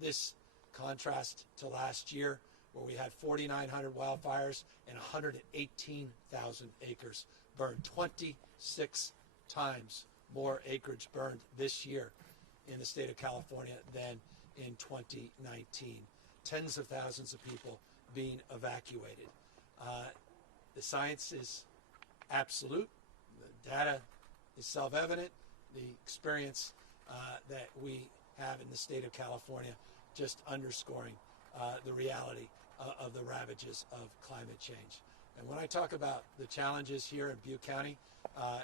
This contrast to last year, where we had 4,900 wildfires and 118,000 acres burned. 26 times more acreage burned this year in the state of California than in 2019. Tens of thousands of people being evacuated. The science is absolute. The data is self-evident. The experience that we have in the state of California just underscoring the reality of the ravages of climate change. And when I talk about the challenges here in Butte County,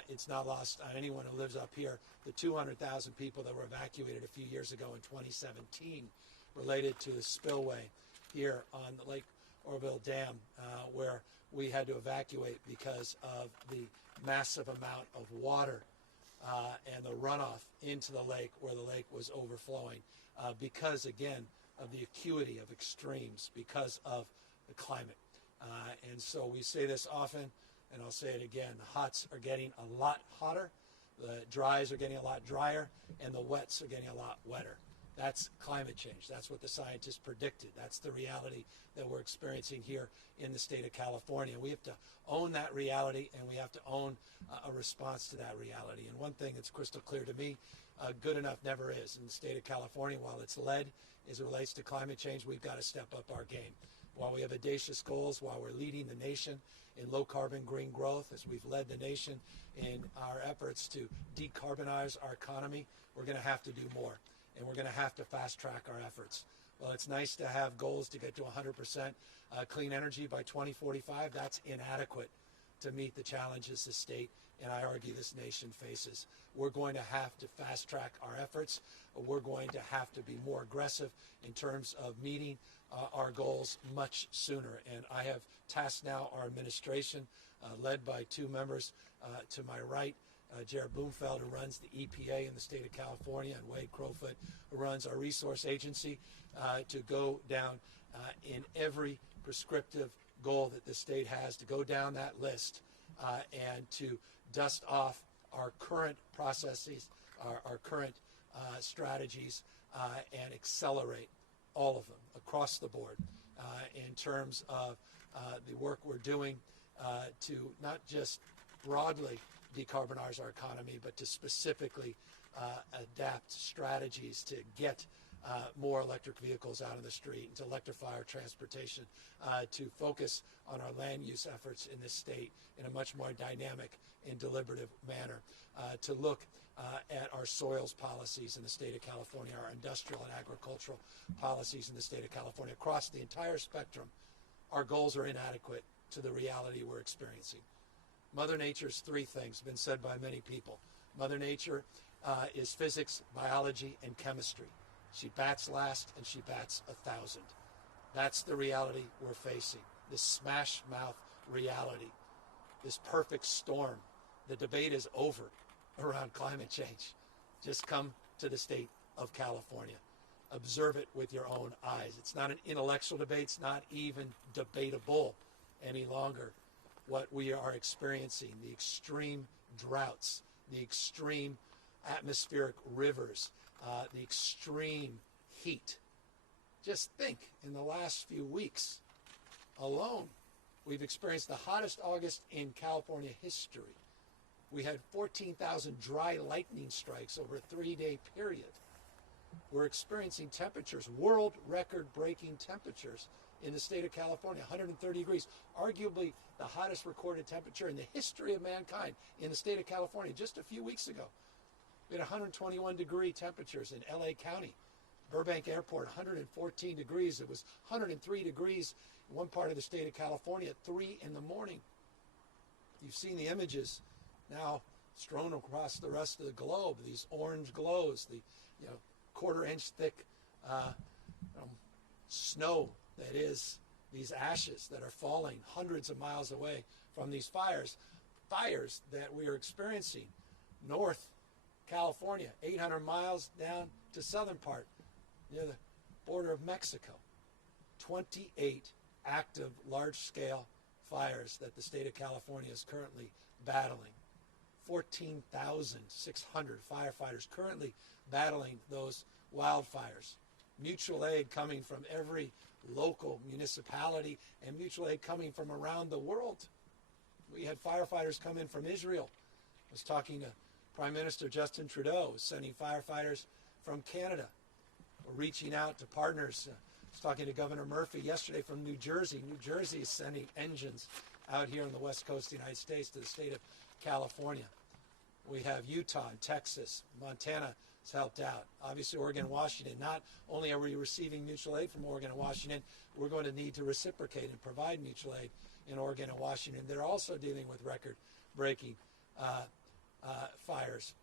it's not lost on anyone who lives up here. The 200,000 people that were evacuated a few years ago in 2017 related to the spillway here on the Lake Oroville Dam, where we had to evacuate because of the massive amount of water and the runoff into the lake, where the lake was overflowing because, again, of the acuity of extremes, because of the climate. And so we say this often, and I'll say it again: the hots are getting a lot hotter, the dries are getting a lot drier, and the wets are getting a lot wetter. That's climate change. That's what the scientists predicted. That's the reality that we're experiencing here in the state of California. We have to own that reality, and we have to own a response to that reality. And one thing that's crystal clear to me, good enough never is. In the state of California, while it's led as it relates to climate change, we've got to step up our game. While we have audacious goals, while we're leading the nation in low carbon green growth, as we've led the nation in our efforts to decarbonize our economy, we're going to have to do more. And we're going to have to fast track our efforts. Well, it's nice to have goals to get to 100% clean energy by 2045. That's inadequate to meet the challenges the state and I argue this nation faces. We're going to have to fast track our efforts. We're going to have to be more aggressive in terms of meeting our goals much sooner. And I have tasked now our administration, led by two members to my right, Jared Bloomfeld, who runs the EPA in the state of California, and Wade Crowfoot, who runs our resource agency, to go down in every prescriptive goal that the state has, to go down that list and to dust off our current processes, our current strategies, and accelerate all of them across the board in terms of the work we're doing to not just broadly decarbonize our economy, but to specifically adapt strategies to get more electric vehicles out of the street, and to electrify our transportation, to focus on our land use efforts in this state in a much more dynamic and deliberative manner, to look at our soils policies in the state of California, our industrial and agricultural policies in the state of California. Across the entire spectrum, our goals are inadequate to the reality we're experiencing. Mother Nature's three things, been said by many people. Mother Nature is physics, biology, and chemistry. She bats last, and she bats 1,000. That's the reality we're facing, this smash mouth reality, this perfect storm. The debate is over around climate change. Just come to the state of California. Observe it with your own eyes. It's not an intellectual debate. It's not even debatable any longer. What we are experiencing, the extreme droughts, the extreme atmospheric rivers, the extreme heat. Just think, in the last few weeks alone, we've experienced the hottest August in California history. We had 14,000 dry lightning strikes over a 3-day period. We're experiencing temperatures, world record-breaking temperatures in the state of California, 130 degrees, arguably the hottest recorded temperature in the history of mankind in the state of California just a few weeks ago. We had 121-degree temperatures in LA County. Burbank Airport, 114 degrees. It was 103 degrees in one part of the state of California at 3 in the morning. You've seen the images now strewn across the rest of the globe, these orange glows, the quarter-inch thick snow that is these ashes that are falling hundreds of miles away from these fires that we are experiencing north California, 800 miles down to southern part near the border of Mexico. 28 active large-scale fires that the state of California is currently battling. 14,600 firefighters currently battling those wildfires. mutual aid coming from every local municipality and mutual aid coming from around the world. We had firefighters come in from Israel. I was talking to Prime Minister Justin Trudeau, sending firefighters from Canada. We're reaching out to partners. I was talking to Governor Murphy yesterday from New Jersey. New Jersey is sending engines out here on the west coast of the United States to the state of California. We have Utah and Texas. Montana has helped out. Obviously, Oregon and Washington. Not only are we receiving mutual aid from Oregon and Washington, we're going to need to reciprocate and provide mutual aid in Oregon and Washington. They're also dealing with record-breaking fires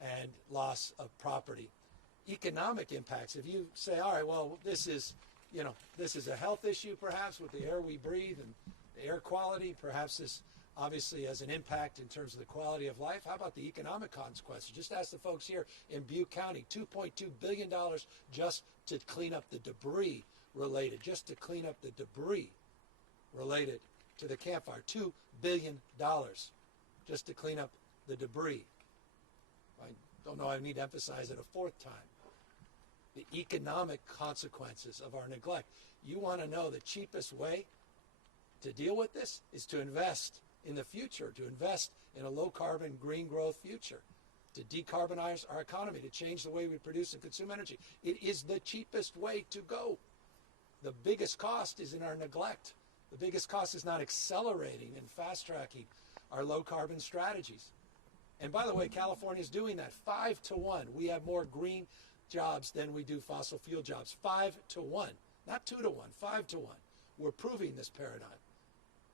and loss of property. Economic impacts. If you say, all right, well, this is a health issue perhaps with the air we breathe and the air quality. Perhaps this obviously has an impact in terms of the quality of life. How about the economic consequences? Just ask the folks here in Butte County, $2.2 billion just to clean up the debris related, to the campfire. $2 billion just to clean up the debris. I don't know, I need to emphasize it a fourth time. The economic consequences of our neglect. You want to know the cheapest way to deal with this is to invest in the future, to invest in a low-carbon, green growth future, to decarbonize our economy, to change the way we produce and consume energy. It is the cheapest way to go. The biggest cost is in our neglect. The biggest cost is not accelerating and fast-tracking our low-carbon strategies. And by the way, California is doing that 5-to-1. We have more green jobs than we do fossil fuel jobs. 5-to-1, not 2-to-1, 5-to-1. We're proving this paradigm.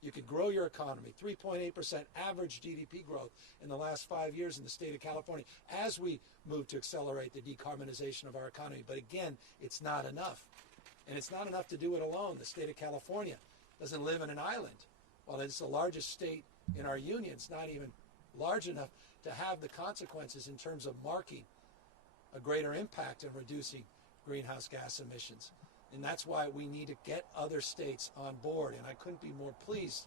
You could grow your economy, 3.8% average GDP growth in the last 5 years in the state of California as we move to accelerate the decarbonization of our economy. But again, it's not enough. And it's not enough to do it alone. The state of California doesn't live in an island. While it's the largest state in our union, it's not even large enough to have the consequences in terms of marking a greater impact in reducing greenhouse gas emissions. And that's why we need to get other states on board. And I couldn't be more pleased,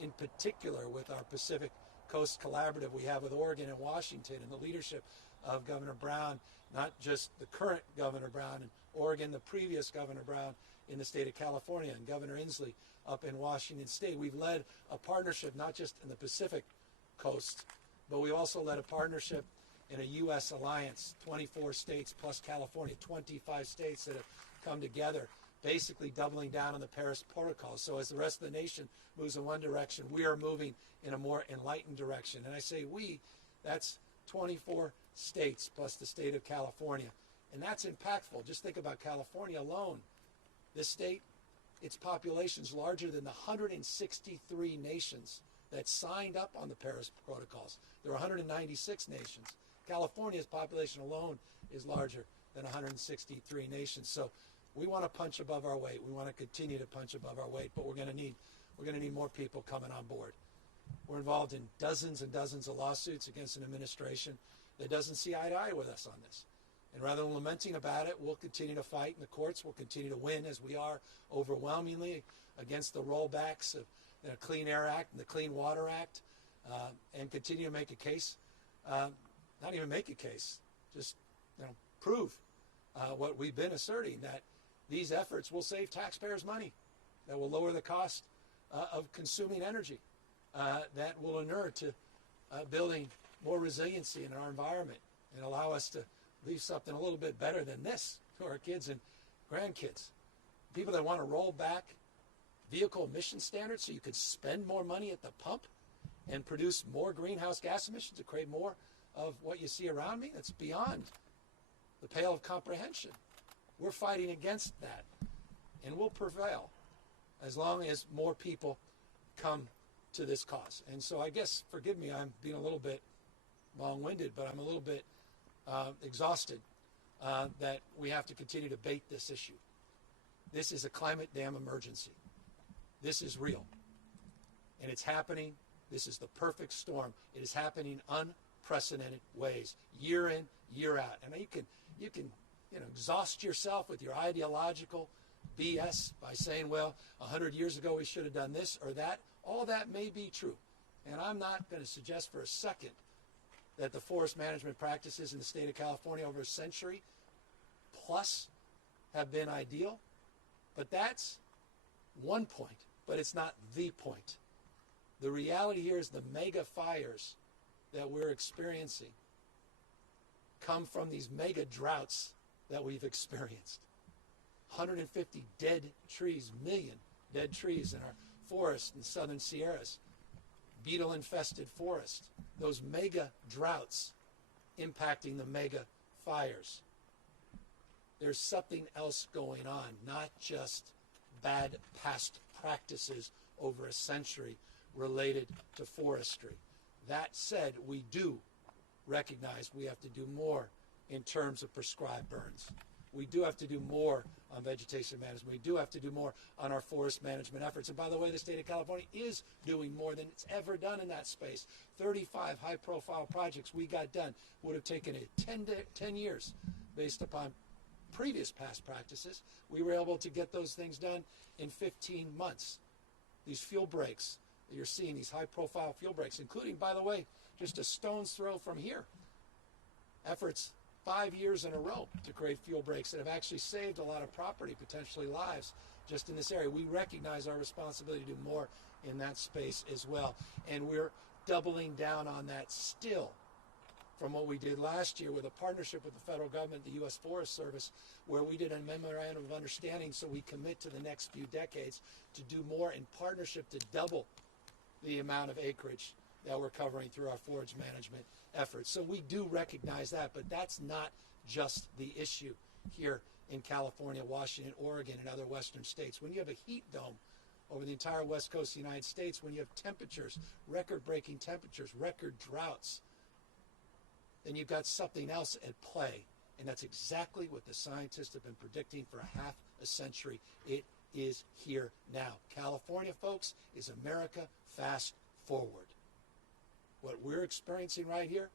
in particular, with our Pacific Coast Collaborative we have with Oregon and Washington and the leadership of Governor Brown, not just the current Governor Brown in Oregon, the previous Governor Brown in the state of California, and Governor Inslee up in Washington State. We've led a partnership not just in the Pacific Coast, but we also led a partnership in a U.S. alliance, 24 states plus California, 25 states that have come together, basically doubling down on the Paris Protocol. So as the rest of the nation moves in one direction, we are moving in a more enlightened direction. And I say we, that's 24 states plus the state of California. And that's impactful. Just think about California alone. This state, its population is larger than the 163 nations that signed up on the Paris Protocols. There are 196 nations. California's population alone is larger than 163 nations. So we want to punch above our weight. We want to continue to punch above our weight, but we're going to need more people coming on board. We're involved in dozens and dozens of lawsuits against an administration that doesn't see eye to eye with us on this. And rather than lamenting about it, we'll continue to fight in the courts. We'll continue to win, as we are overwhelmingly, against the rollbacks of the Clean Air Act and the Clean Water Act, and continue to make a case, not even make a case, just prove what we've been asserting, that these efforts will save taxpayers money, that will lower the cost of consuming energy, that will inure to building more resiliency in our environment and allow us to leave something a little bit better than this to our kids and grandkids. People that want to roll back vehicle emission standards so you could spend more money at the pump and produce more greenhouse gas emissions to create more of what you see around me, that's beyond the pale of comprehension. We're fighting against that, and we'll prevail as long as more people come to this cause. And so I guess, forgive me, I'm being a little bit long-winded, but I'm a little bit exhausted that we have to continue to bait this issue. This is a climate dam emergency. This is real, and it's happening. This is the perfect storm. It is happening unprecedented ways, year in, year out. And you can exhaust yourself with your ideological BS by saying, well, 100 years ago we should have done this or that. All that may be true. And I'm not going to suggest for a second that the forest management practices in the state of California over a century plus have been ideal, but that's one point, but it's not the point. The reality here is the mega fires that we're experiencing come from these mega droughts that we've experienced. 150 dead trees, million dead trees in our forests in southern Sierras, beetle-infested forest, those mega droughts impacting the mega fires. There's something else going on, not just bad past practices over a century related to forestry. That said, we do recognize we have to do more in terms of prescribed burns. We do have to do more on vegetation management. We do have to do more on our forest management efforts. And by the way, the state of California is doing more than it's ever done in that space. 35 high-profile projects we got done would have taken it 10 years based upon previous past practices. We were able to get those things done in 15 months. These fuel breaks that you're seeing, these high-profile fuel breaks, including, by the way, just a stone's throw from here, efforts 5 years in a row to create fuel breaks that have actually saved a lot of property, potentially lives, just in this area. We recognize our responsibility to do more in that space as well. And we're doubling down on that still from what we did last year with a partnership with the federal government, the U.S. Forest Service, where we did a memorandum of understanding so we commit to the next few decades to do more in partnership to double the amount of acreage that we're covering through our forest management efforts. So we do recognize that, but that's not just the issue here in California, Washington, Oregon, and other western states. When you have a heat dome over the entire west coast of the United States, when you have temperatures, record-breaking temperatures, record droughts, then you've got something else at play. And that's exactly what the scientists have been predicting for half a century. It is here now. California, folks, is America fast forward. What we're experiencing right here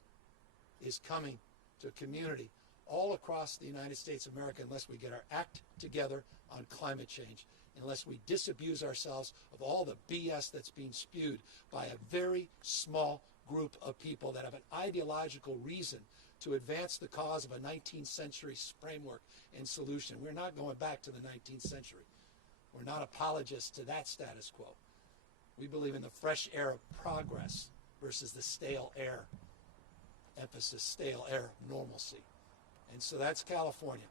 is coming to a community all across the United States of America unless we get our act together on climate change, unless we disabuse ourselves of all the BS that's being spewed by a very small group of people that have an ideological reason to advance the cause of a 19th century framework and solution. We're not going back to the 19th century. We're not apologists to that status quo. We believe in the fresh air of progress versus the stale air, emphasis, stale air, normalcy. And so that's California.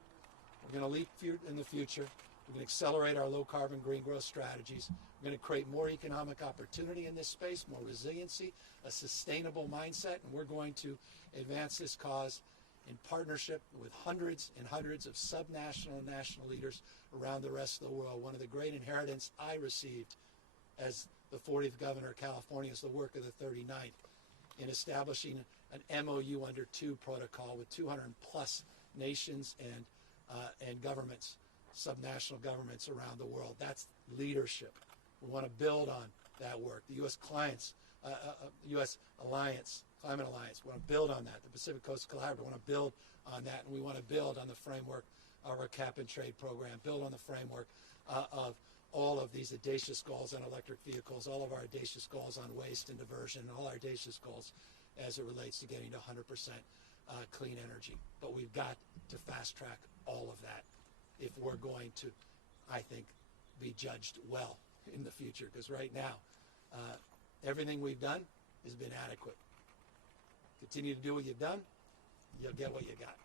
We're going to leap in the future. We're going to accelerate our low-carbon green growth strategies. We're going to create more economic opportunity in this space, more resiliency, a sustainable mindset, and we're going to advance this cause in partnership with hundreds and hundreds of subnational and national leaders around the rest of the world. One of the great inheritance I received as the 40th governor of California is the work of the 39th in establishing an MOU under 2 protocol with 200 plus nations and governments, subnational governments around the world. That's leadership. We want to build on that work. The U.S. U.S. Alliance, Climate Alliance, we want to build on that. The Pacific Coast Collaborative, we want to build on that, and we want to build on the framework of our cap and trade program, build on the framework of all of these audacious goals on electric vehicles, all of our audacious goals on waste and diversion, and all our audacious goals as it relates to getting to 100% clean energy. But we've got to fast track all of that if we're going to, I think, be judged well in the future. Because right now, everything we've done has been adequate. Continue to do what you've done, you'll get what you got.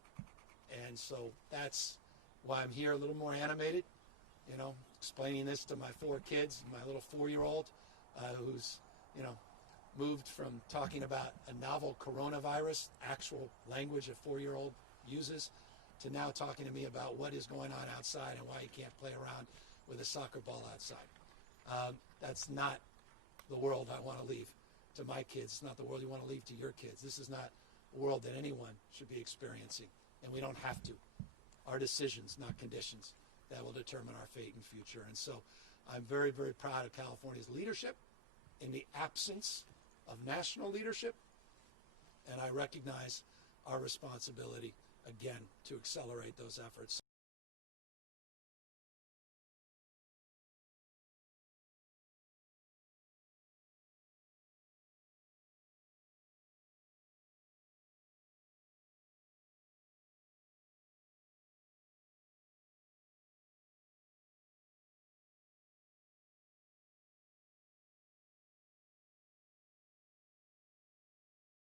And so that's why I'm here a little more animated, explaining this to my 4 kids, my little 4-year-old who's, moved from talking about a novel coronavirus, actual language a 4-year-old uses, to now talking to me about what is going on outside and why you can't play around with a soccer ball outside. That's not the world I want to leave to my kids. It's not the world you want to leave to your kids. This is not a world that anyone should be experiencing, and we don't have to. Our decisions, not conditions, that will determine our fate and future. And so I'm very, very proud of California's leadership in the absence of national leadership, and I recognize our responsibility, again, to accelerate those efforts.